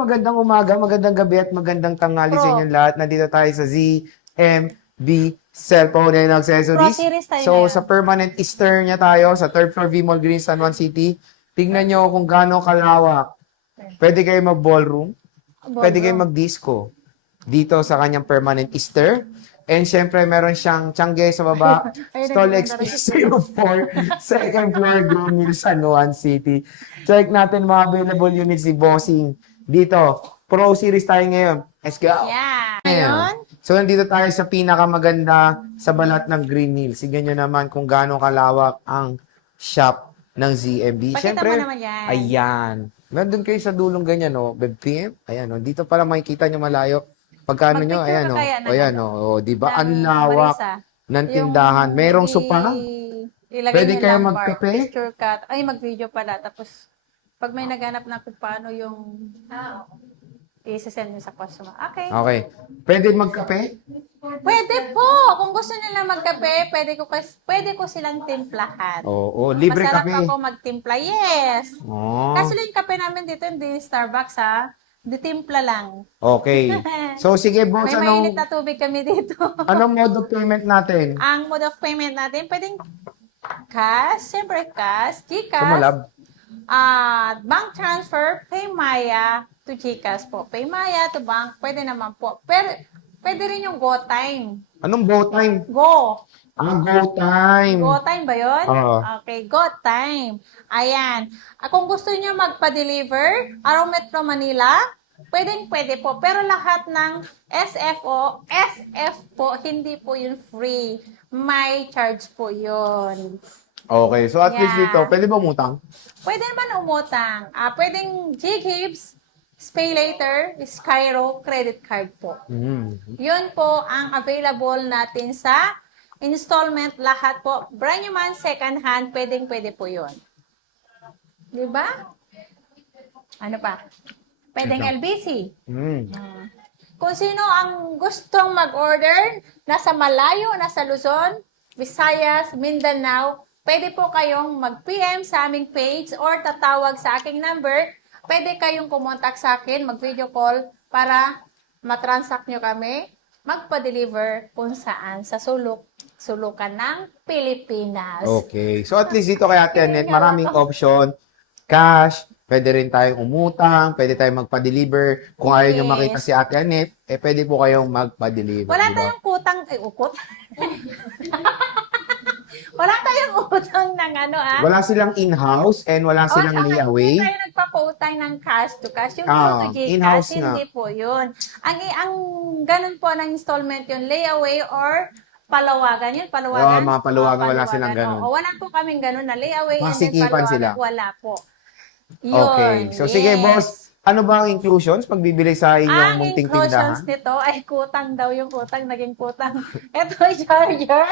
magandang umaga, magandang gabi at magandang tanghali sa inyong lahat. Nandito tayo sa ZMB Cellphone and Pro Accessories. series tayo So, ngayon. sa permanent Easter niya tayo, sa 3rd floor V Mall Green, San Juan City. Tingnan nyo kung gaano kalawak. Pwede kayo mag-ballroom, pwede kayo mag-disco dito sa kanyang permanent Easter. And syempre, meron siyang Tiangge sa baba, Stall XP04, 2nd floor, Green Hill, San Juan City. Check natin mga available units si Bossing. Dito, Pro Series tayo ngayon. Let's go! Yeah. Ngayon, So, nandito tayo sa pinakamaganda sa balat ng Green Hill. Tignan nyo naman kung gaano kalawak ang shop ng ZMB. pakita mo naman yan. Ayan. Nandun kayo sa dulong ganyan, no? BBPM. Ayan, no? Dito pala makikita nyo malayo. Pagkano nyo, Mag-picture ayan, ka no? kaya ng Ayan, ano? no? O, di ba? Ng Ang lawak Marisa. ng tindahan. Yung Merong sopa. ilagay Pwede yung kayo lumbar, magkape? picture cut. Ay, mag-video pala. Tapos, pag may naghanap na kung paano yung i-send nyo sa customer. Okay. Okay. Pwede magkape? Pwede po. Kung gusto nila magkape, pwede ko silang timplahan. Oo, libre Masarap kape. ako magtimpla. Yes. Oh, Kaso lang yung kape namin dito, hindi Starbucks ha. Di timpla lang. okay. So, sige, boss, May mainit na tubig kami dito. anong mode of payment natin? Ang mode of payment natin, pwedeng cash, siyempre cash, GCash, Sumalab. bank transfer, Paymaya to GCash po. Paymaya to bank, pwede naman po. Pero, pwede rin yung GoTime. Anong go time? Go. Go time. GoTime ba yun? Oo. Okay, GoTime. Ayan. Kung gusto niyo magpa-deliver, araw Metro Manila, pwede po. Pero lahat ng SF po, hindi po yun free. May charge po yun. Okay, so at least Yeah. dito, pwede ba umutang? Pwede naman umutang. Pwedeng G-Gibbs, Pay Later, Skyro, credit card po. Yun po ang available natin sa installment lahat po. Brand new man, second hand, pwede po yun. Di ba? Ano pa? Pwedeng Ito. LBC. Mm. Kung sino ang gustong mag-order, nasa Malayo, nasa Luzon, Visayas, Mindanao, pwede po kayong mag-PM sa aming page or tatawag sa aking number. Pwede kayong kumontak sa akin, mag-video call para matransact nyo kami, magpa-deliver kung saan sa sulukan ng Pilipinas. Okay. So at least dito kay Ate Annette, maraming option. Cash, pwede rin tayong umutang, pwede tayong magpa-deliver. Kung ayaw nyo Yes. makita si Ate Annette, pwede po kayong magpa-deliver. Wala di ba? tayong utang, ukot. Wala tayong utang ng ano Wala silang in-house and wala silang layaway. Hindi tayo nagpapautang ng cash to cash. Yung Ah, to in-house Gcash, nga. hindi po yun. Ang ganun po ng installment yun, layaway or palawagan. Yun, palawagan. Mga palawagan, wala silang ganun. O, wala po kaming ganun na layaway and then Masikipan palawagan. sila. Wala po. Yun, Okay. So sige, yes. boss. Ano ba ang inclusions pag bibili sa inyong Ang munting inclusions tindahan? nito ay kutang daw yung kutang, naging kutang. Ito, charger.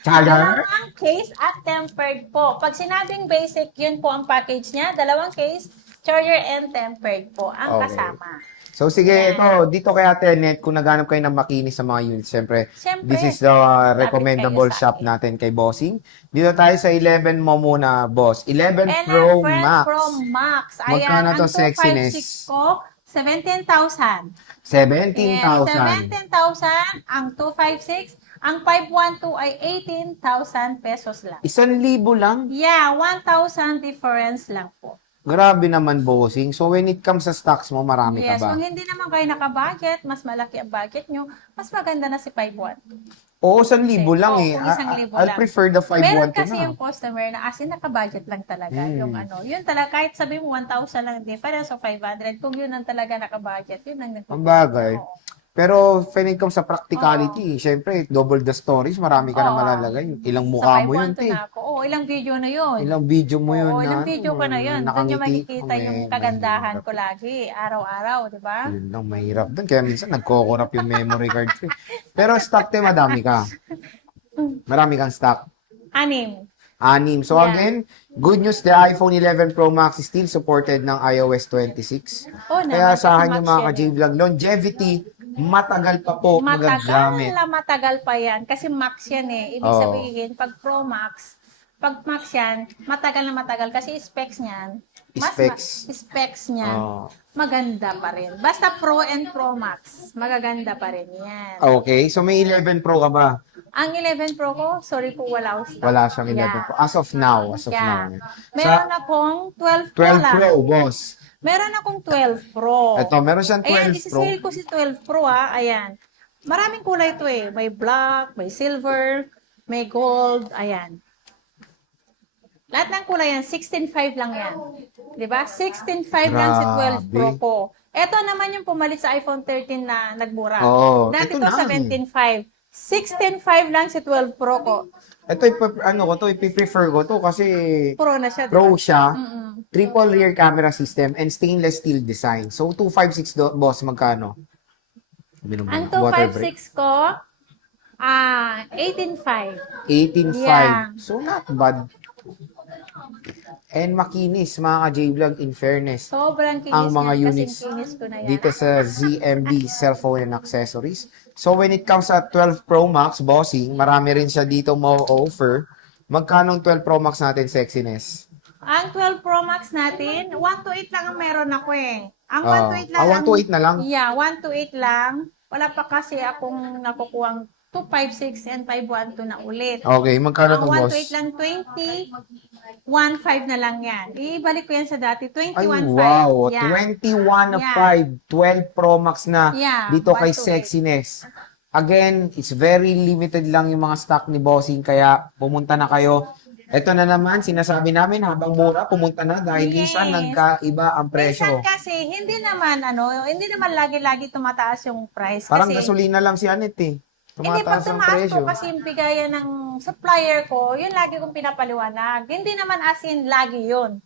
Charger? Dalawang case at tempered po. Pag sinabing basic, yun po ang package niya. Dalawang case, charger and tempered po ang Okay. kasama. So sige, Yan. ito, dito kay Ate Annette, kung naghanap kayo ng makinis sa mga units, syempre, Siyempre, this is the recommendable lapit kayo sa shop akin. natin kay Bossing. Dito tayo sa 11 mo muna, boss. 11 Pro 11 Max. Pro Max. Ayan, Magkano to, ang 256 sexiness? ko, 17,000. 17,000. Yes, 17,000 ang 256. Ang 512 ay 18,000 pesos lang. 1,000 lang? Yeah, 1,000 difference lang po. Grabe naman, Bossing. So when it comes sa stocks mo, marami Yes, ka ba? kung hindi naman kayo naka-budget, mas malaki ang budget nyo, mas maganda na si 512. Oo, 1,000 lang Oo, eh. kung 1,000 I'll lang. prefer the Meron 512 kasi na. yung customer na as in naka-budget lang talaga. Yung ano, yun talaga, kahit sabi mo 1,000 lang difference o 500, kung yun ang talaga naka-budget, yun ang Ang bagay. Oo. Pero when it comes sa practicality, syempre, double the stories, marami ka na Oo. malalagay. Ilang Sa mukha mo yun, 512 te. na ako. Oo, ilang video na yun. Ilang video mo yun Oo, na, ilang video pa na yun. Doon nyo nakangiti makikita ka, yung eh, kagandahan mahirap. ko lagi, araw-araw, di ba? Yun lang, mahirap doon. Kaya minsan nagko-corrupt yung memory card ko. Pero stock, te, madami ka. Marami kang stock. 6. So Yeah. again, good news, the iPhone 11 Pro Max is still supported ng iOS 26. Oh, Kaya naman, sa akin Max yung mga yan eh. ka-J-Vlog, longevity, matagal pa po magagamit. Matagal pa yan. Kasi Max yan eh. Ibig Oo. sabihin, pag Pro Max, pag Max yan, matagal na matagal kasi specs niyan, specs niyan, Oh. maganda pa rin. Basta Pro and Pro Max, magaganda pa rin yan. Okay, so may 11 Pro ka ba? Ang 11 Pro ko, sorry po, wala akong stock. Wala siyang 11 Pro. As of now, Yeah. Sa Meron akong 12 Pro 12 lang. Pro, boss. Meron akong 12 Pro. Ito, meron siyang 12 Ayan, Pro. isi-sale ko si 12 Pro ayan. Maraming kulay ito eh. May black, may silver, may gold, ayan. Lahat ng kulay yan, 16.5 lang yan. 'Di ba? 16.5 lang si 12 Pro Grabe. ko. Ito naman yung pumalit sa iPhone 13 na nagmura. Oo, Dati ito to lang. 17.5. 16.5 lang si 12 Pro ko. Ito, ipiprefer ko to kasi Pro na siya. Pro Diba? siya, triple rear camera system, and stainless steel design. So, 256 boss, magkano? Ang Water brake. 256 ko, 18.5. 18.5. Yeah. So, not bad. And makinis, mga ka-J-Vlog, in fairness. Sobrang kinis Ang mga yan, units kasing kinis ko na yan. dito sa ZMB cellphone and accessories. So, when it comes sa 12 Pro Max, bossing, marami rin siya dito mo-offer. Magkano ang 12 Pro Max natin, sexiness? Ang 12 Pro Max natin, 128 lang ang meron ako eh. Ang Ah, 128 lang. 128 na lang? Yeah, 128 lang. Wala pa kasi akong nakukuhang 256 and 512 na ulit. Okay, magkano Ang to, boss? 128 lang, 20, 1.5 na lang yan. Ibalik ko yan sa dati, Ay, 21.5. wow. Yeah. 21.5. 12 Pro Max na Yeah, dito kay 128. Sexiness. Again, it's very limited lang yung mga stock ni Bossing, kaya pumunta na kayo. Ito na naman, sinasabi namin, habang mura, pumunta na dahil Yes. minsan nagkaiba ang presyo. Minsan kasi, hindi naman lagi-lagi tumataas yung price. Parang kasi, gasolina lang si Anet eh. hindi, pag Tumataas ang tumaas presyo. po kasi yung bigayan ng supplier ko, yun lagi kong pinapaliwanag. Hindi naman as in lagi yun.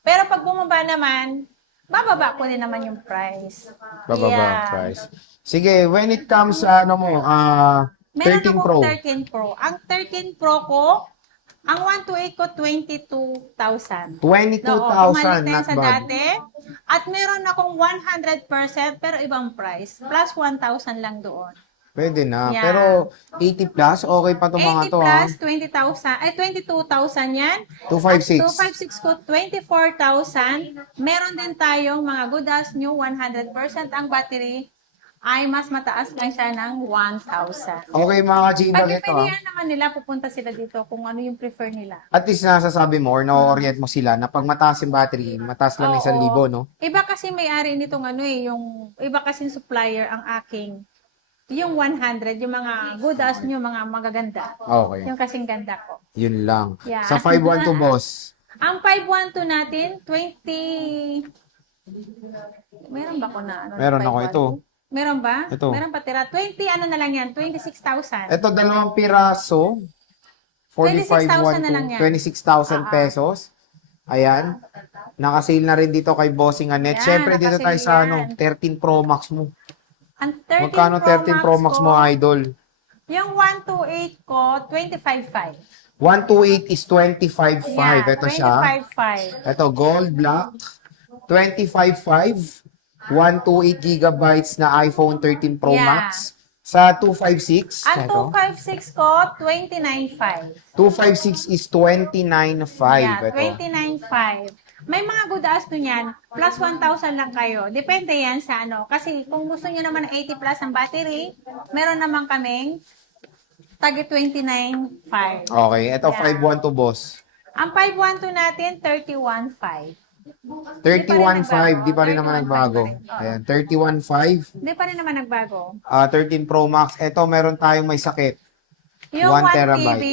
Pero pag bumaba naman, bababa ko din naman yung price. Bababa ang Yeah. price. Sige, when it comes sa Meron 13 akong Pro. 13 Pro. Ang 13 Pro ko, ang 128 ko, 22,000. 22,000, Pumalit na yan not sa bad. dati. At meron akong 100% pero ibang price. Plus 1,000 lang doon. Pwede na. Yeah. Pero 80 plus, okay pa itong mga 80 to. plus, 20,000. Ay, 22,000 yan. 256. At 256 ko, 24,000. Meron din tayong mga good as new, 100%. Ang battery ay mas mataas lang siya ng 1,000. Okay mga ka-J-Vlog, ito Pag-ipilihan naman nila, pupunta sila dito kung ano yung prefer nila. At least nasasabi mo or na-orient mo sila na pag mataas yung battery, mataas lang ng 1,000, no? Iba kasi may-ari nitong yung iba kasing supplier ang aking, yung 100, yung mga good as new, mga magaganda. Okay. Yung kasing ganda ko. Yun lang. Yeah. Sa 512 boss, Ang 512 natin, 20... Meron ba ko na? Meron ako 512? ito. Meron ba? Ito. Meron pa tira. 20 na lang yan, 26,000. ito dalawang piraso, 26,000 na lang yan. 26,000 pesos. Ayan. Nakasale na rin dito kay Bossing Anet. Yan, Siyempre dito tayo sa nakasale yan. 13 Pro Max mo. Ang 13 Magkano 13 Pro Max ko, mo, idol? Yung 128 ko, 25,500. 128 is 25.5. Yeah, Ito siya. 25,500. Ito, gold black. 25.5. 128 gigabytes na iPhone 13 Pro Yeah. Max. Sa 256. Ang Ito. 256 ko, 29,500. 256 is 29.5. Yeah, Ito. 29,500. May mga good as nun yan, plus 1,000 lang kayo. Depende yan sa Kasi kung gusto nyo naman ng 80 plus ang battery, meron naman kaming tagi 29,500. Okay, ito Yeah. 512 boss. Ang 512 natin, 31,500. 31.5, di pa rin naman 31.5 nagbago. pa rin. Oo. Ayan, 31.5. Hindi pa rin naman nagbago. 13 Pro Max. Ito, meron tayong may sakit. Yung 1 1 terabyte. TB,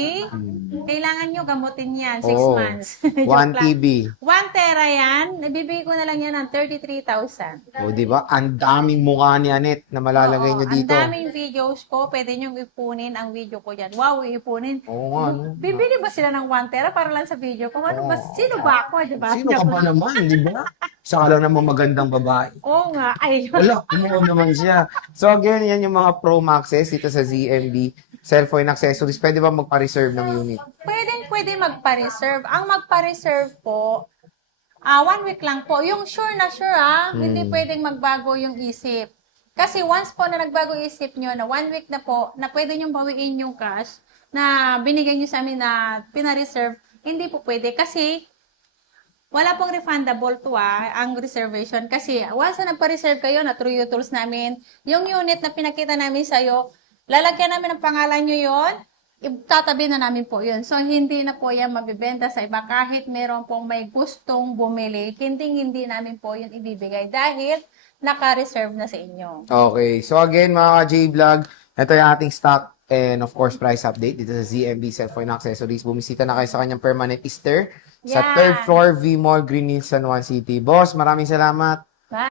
kailangan nyo gamutin yan, 6 Oo. months. 1 Joke lang. TB. 1 tera yan, nabibigay ko na lang yan ng 33,000. O, di ba? Ang daming mukha ni Anet na malalagay Oo, nyo dito. Ang daming videos ko, pwede nyo ipunin ang video ko yan. Wow, ipunin. Oo nga, no? Bibili ba sila ng 1 tera para lang sa video ko? Ano ba? Sino ba ako, di ba? Sino ka ba naman, di ba? Saka lang naman magandang babae. Oo nga, ay. Wala, umuwi naman siya. So again, yan yung mga Pro Maxes dito sa ZMB. Cellphone accessories. Pwede ba magpa-reserve ng unit? Pwede magpa-reserve. Ang magpa-reserve po, 1 week lang po. Yung sure na sure, hindi pwedeng magbago yung isip. Kasi once po na nagbago isip nyo, na 1 week na po, na pwede nyo bawiin yung cash na binigay nyo sa amin na pina-reserve, hindi po pwede kasi wala pong refundable to ang reservation. Kasi once na nagpa-reserve kayo na through yung tools namin, yung unit na pinakita namin sa'yo, lalagyan namin ang pangalan nyo yon, itatabi na namin po yun. So, hindi na po yan mabibenta sa iba. Kahit meron pong may gustong bumili, hindi namin po yun ibibigay dahil naka-reserve na sa inyo. Okay. So again, mga J-Vlog, ito yung ating stock and of course price update dito sa ZMB Cellphone Accessories. Bumisita na kayo sa kanyang permanent Easter sa Yan. 3rd floor V Mall, Green Hills, San Juan City. Boss, maraming salamat.